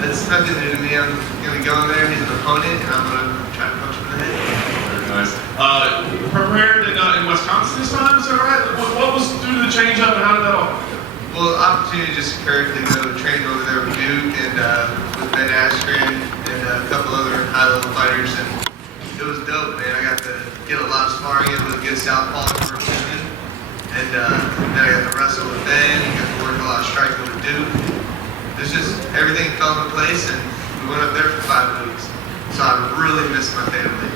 That's nothing new to me. I'm going to go in there, he's an opponent, and I'm going to try to punch him in the head. Very nice. Prepared in Wisconsin this time, is that right? What was due to the change up and how did that all go? Well, opportunity just occurred to go train over there with Duke and with Ben Askren and a couple other high-level fighters, and it was dope, man. I got to get a lot of sparring in with a good southpaw for a season, and then I got to wrestle with Ben, got to work a lot of striking with Duke. It's just everything fell into place, and we went up there for 5 weeks. So I really missed my family.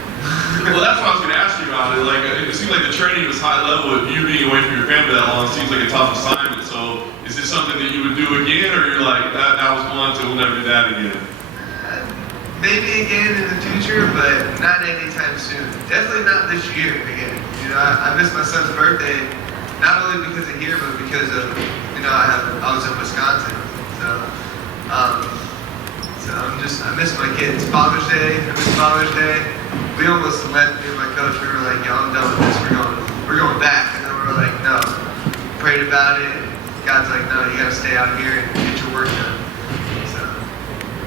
Well, that's what I was going to ask you about. Like, it seemed like the training was high level. With you being away from your family that long, it seems like a tough assignment. So, is this something that you would do again, or you're like, that was one, so we'll never do that again? Maybe again in the future, but not anytime soon. Definitely not this year again. You know, I missed my son's birthday, not only because of here, but because of, you know, I was in Wisconsin. So I miss my kids. Father's Day, I miss Father's Day. We almost left, me and my coach, we were like, yo, I'm done with this, we're going back. And then we were like, no. Prayed about it. God's like, no, you gotta stay out here and get your work done.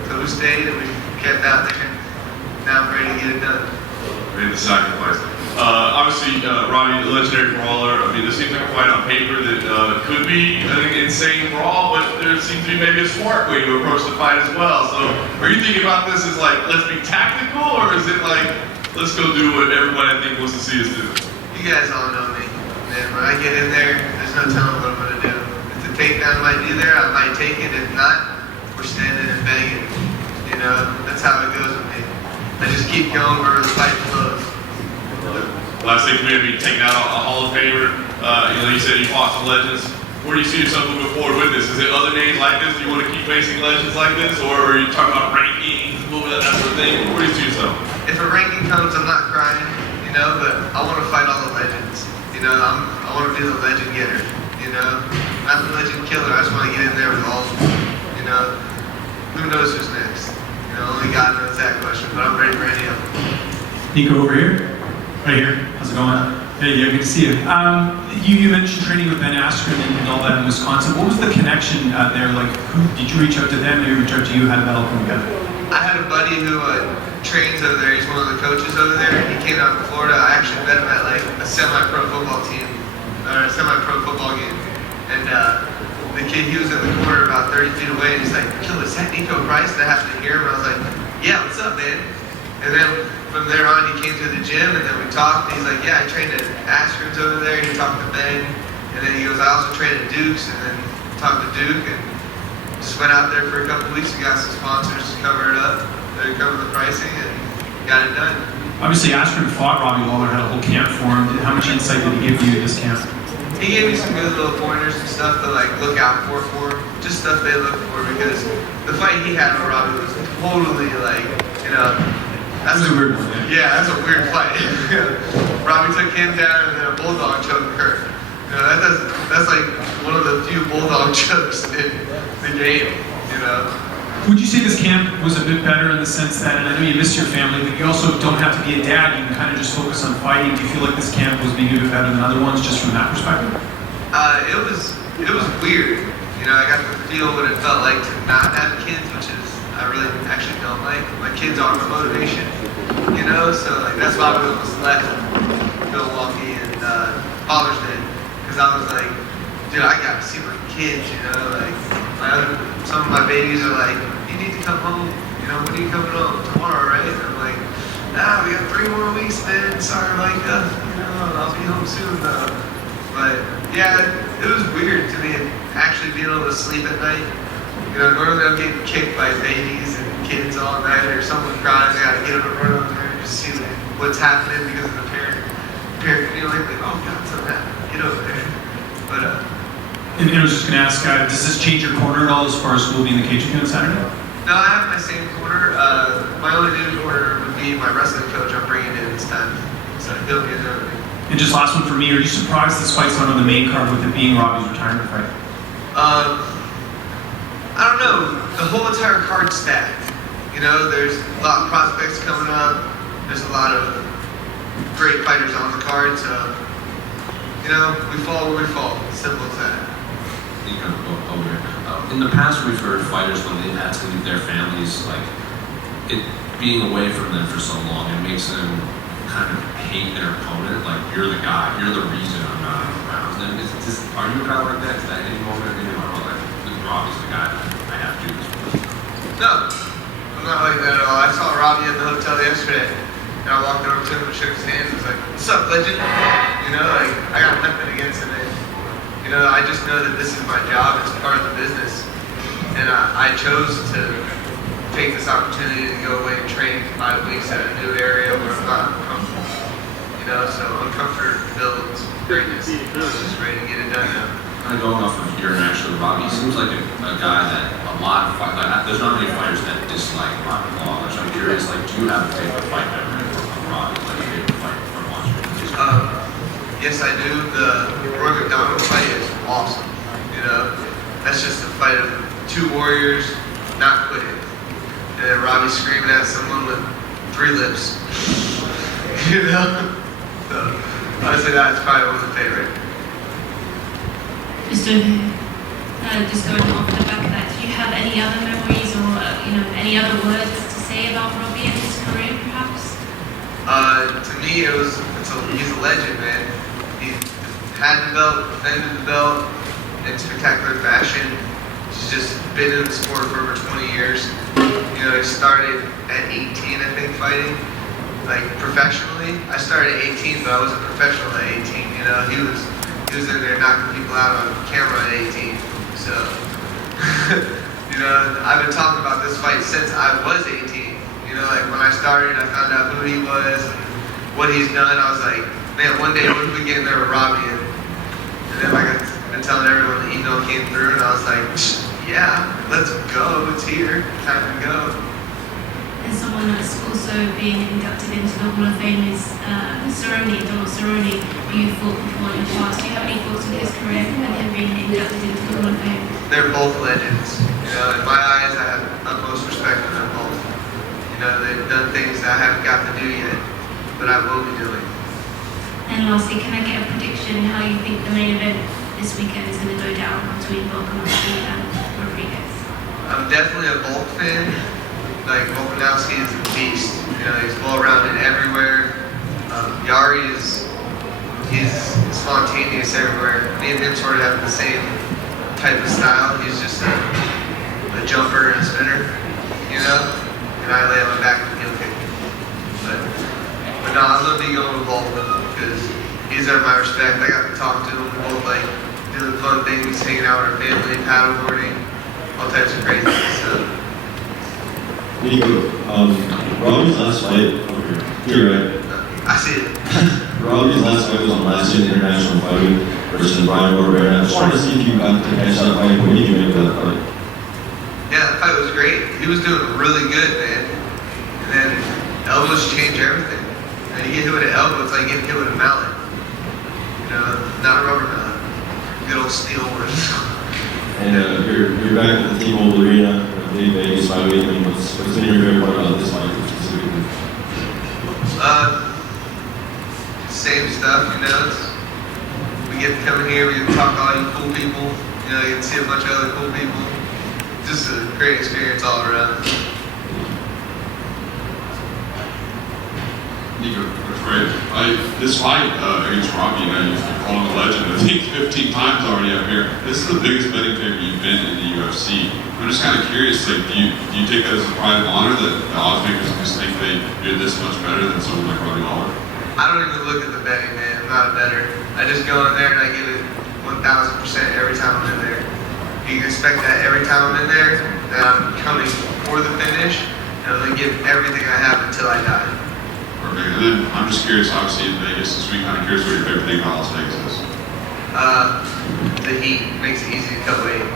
So we stayed and we kept out there, and now I'm ready to get it done. Made the sacrifice. Obviously, Robbie, the legendary brawler. I mean, this seems like a fight on paper that could be an insane brawl, but there seems to be maybe a smart way to approach the fight as well. So, are you thinking about this as like, let's be tactical, or is it like, let's go do what everybody I think wants to see us do? You guys all know me, man. When I get in there, there's no telling what I'm gonna do. If the takedown might be there, I might take it. If not, we're standing and banging. You know, that's how it goes with me. I just keep going wherever the fight flows. Last thing for me, I mean, taking out a Hall of Famer. You said you fought some legends. Where do you see yourself moving forward with this? Is it other names like this? Do you want to keep facing legends like this, or are you talking about rankings, moving that sort of thing? Where do you see yourself? If a ranking comes, I'm not crying, you know, but I want to fight all the legends. You know, I want to be the legend getter. You know, not the legend killer. I just want to get in there with all of them. You know, who knows who's next? You know, only God knows that question. But I'm ready for any of them. Nico over here. Right here. How's it going? Hey, yeah, good to see you. You mentioned training with Ben Askren and all that in Wisconsin. What was the connection there? Like, did you reach out to them? Did they reach out to you? How did that all come together? I had a buddy who trains over there. He's one of the coaches over there. He came out to Florida. I actually met him at like a semi-pro football team, or a semi-pro football game. And the kid, he was in the corner about 30 feet away, and he's like, "Yo, is that Niko Price?" And I happened to hear him. I was like, "Yeah, what's up, man?" And then from there on, he came to the gym, and then we talked. And he's like, "Yeah, I trained at Askren's over there." He talked to Ben, and then he goes, "I also trained at Duke's," and then talked to Duke, and just went out there for a couple weeks and got some sponsors to cover it up, to cover the pricing, and got it done. Obviously, Askren fought Robbie Lawler, had a whole camp for him. How much insight did he give you at this camp? He gave me some good little pointers and stuff to like look out for him, just stuff they look for, because the fight he had with Robbie was totally like, you know, that's a weird one. Yeah, that's a weird fight. Robbie took him down and then a bulldog choked Kurt. You know, that's like one of the few bulldog chokes in the game, you know. Would you say this camp was a bit better in the sense that, and I know you miss your family, but you also don't have to be a dad, you can kind of just focus on fighting. Do you feel like this camp was maybe a bit better than other ones just from that perspective? It was weird. You know, I got to feel what it felt like to not have kids, which is, I really actually don't like. My kids are my motivation, you know, so like that's why we almost left Milwaukee and Father's Day, because I was like, dude, I got to see my kids, you know, like some of my babies are like, you need to come home, you know, when are you coming home? Tomorrow, right? And I'm like, nah, we got 3 more weeks, man, sorry, like, you know, I'll be home soon, though. But yeah, it was weird to me actually being able to sleep at night. You know, normally I'm getting kicked by babies and kids all night, or someone cries, I gotta get up and run over there and just see what's happening because of the parent feeling like, oh God, something happened, get over there. But And I was just going to ask, does this change your corner at all as far as who will be in the cage with you on Saturday? no, I have my same corner. My only new corner would be my wrestling coach I'm bringing in this time. So he'll be in there with me. And just last one for me, are you surprised this fight's not on the main card with it being Robbie's retirement fight? I don't know. The whole entire card's stacked. You know, there's a lot of prospects coming up. There's a lot of great fighters on the card. So, you know, we fall where we fall. Simple as that. In the past, we've heard fighters when they've had to leave their families, like it being away from them for so long, it makes them kind of hate their opponent. Like you're the guy, you're the reason I'm not around. And are you a guy like that? Is that any moment in your mind like Robbie's the guy I have to do this with? No, I'm not like that at all. I saw Robbie at the hotel yesterday, and I walked over to him and shook his hand and was like, "What's up, legend?" You know, like, I got nothing against him. You know, I just know that this is my job. It's part of the business. And I chose to take this opportunity to go away and train 5 weeks at a new area where I'm not comfortable. You know, so I'm comfort builds greatness. I was just ready to get it done now. Kind of going off of your interaction with Robbie, he seems like a guy that a lot of fight, like, there's not many fighters that dislike Robbie Lawler. So I'm curious, like, do you have a favorite fight memory from Robbie? Like a favorite fight from watching? Yes, I do. The Roy McDonald fight is awesome. You know, that's just a fight of 2 warriors not quitting. And then Robbie screaming at someone with 3 lips. You know? So, honestly, that's probably one of the favorite. Just going off the back of that, do you have any other memories or any other words to say about Robbie and his career, perhaps? To me, he's a legend, man. He had the belt, defended the belt in spectacular fashion. He's just been in the sport for over 20 years. You know, he started at 18, I think, fighting, like professionally. I started at 18, but I wasn't professional at 18. You know, he was in there knocking people out on camera at 18. So, you know, I've been talking about this fight since I was 18. You know, like when I started, I found out who he was, what he's done. I was like, man, one day we're gonna get in there with Robbie. And then like I've been telling everyone the email came through, and I was like, yeah, let's go. It's here. Time to go. And someone that's also being inducted into the Hall of Fame is Donald Cerrone, who you fought before in the past. Do you have any thoughts on his career and him being inducted into the Hall of Fame? They're both legends. You know, in my eyes, I have utmost respect for them both. You know, they've done things that I haven't got to do yet, but I will be doing. And lastly, can I get a prediction how you think the main event this weekend is going to go down between Volkanovski and Rodriguez? I'm definitely a Volk fan. Like, Volkanovski is a beast. You know, he's well-rounded everywhere. Yari he's spontaneous everywhere. Me and him sort of have the same type of style. He's just a jumper and a spinner, you know? And I lay on my back and he'll kick me. But no, I love me going with Volk because he's earned my respect. I got to talk to him. We both like doing fun things, hanging out with our family, paddleboarding, all types of crazy stuff. Niko, Robbie's last fight over here. You're right. I see it. Robbie's last fight was on last year's international fighting versus Brian Barberena. I just wanted to see if you got to catch that fight. What did you make of that fight? Yeah, that fight was great. He was doing really good, man. And then elbows change everything. And you get hit with an elbow, it's like getting hit with a mallet. You know, not a rubber mallet. Good old steel ones. And you're back at the T-Mobile Arena, Big Vegas fight week. I mean, what's been your favorite part about this fight specifically? Same stuff, you know. We get to come in here, we get to talk to all you cool people. You know, you get to see a bunch of other cool people. Just a great experience all around. Niko, that's great. This fight against Robbie, you know, you've called him a legend, I think 15 times already up here. This is the biggest betting paper you've been in the UFC. I'm just kind of curious, like, do you take that as a pride and honor that the odds makers just think you're this much better than someone like Robbie Lawler? I don't even look at the betting, man. I'm not a bettor. I just go in there and I give it 1,000% every time I'm in there. You can expect that every time I'm in there, that I'm coming for the finish, and I'm going to give everything I have until I die. Perfect. And then I'm just curious, obviously in Vegas this week, kind of curious what your favorite thing about Las Vegas is. The heat makes it easy to cut weight.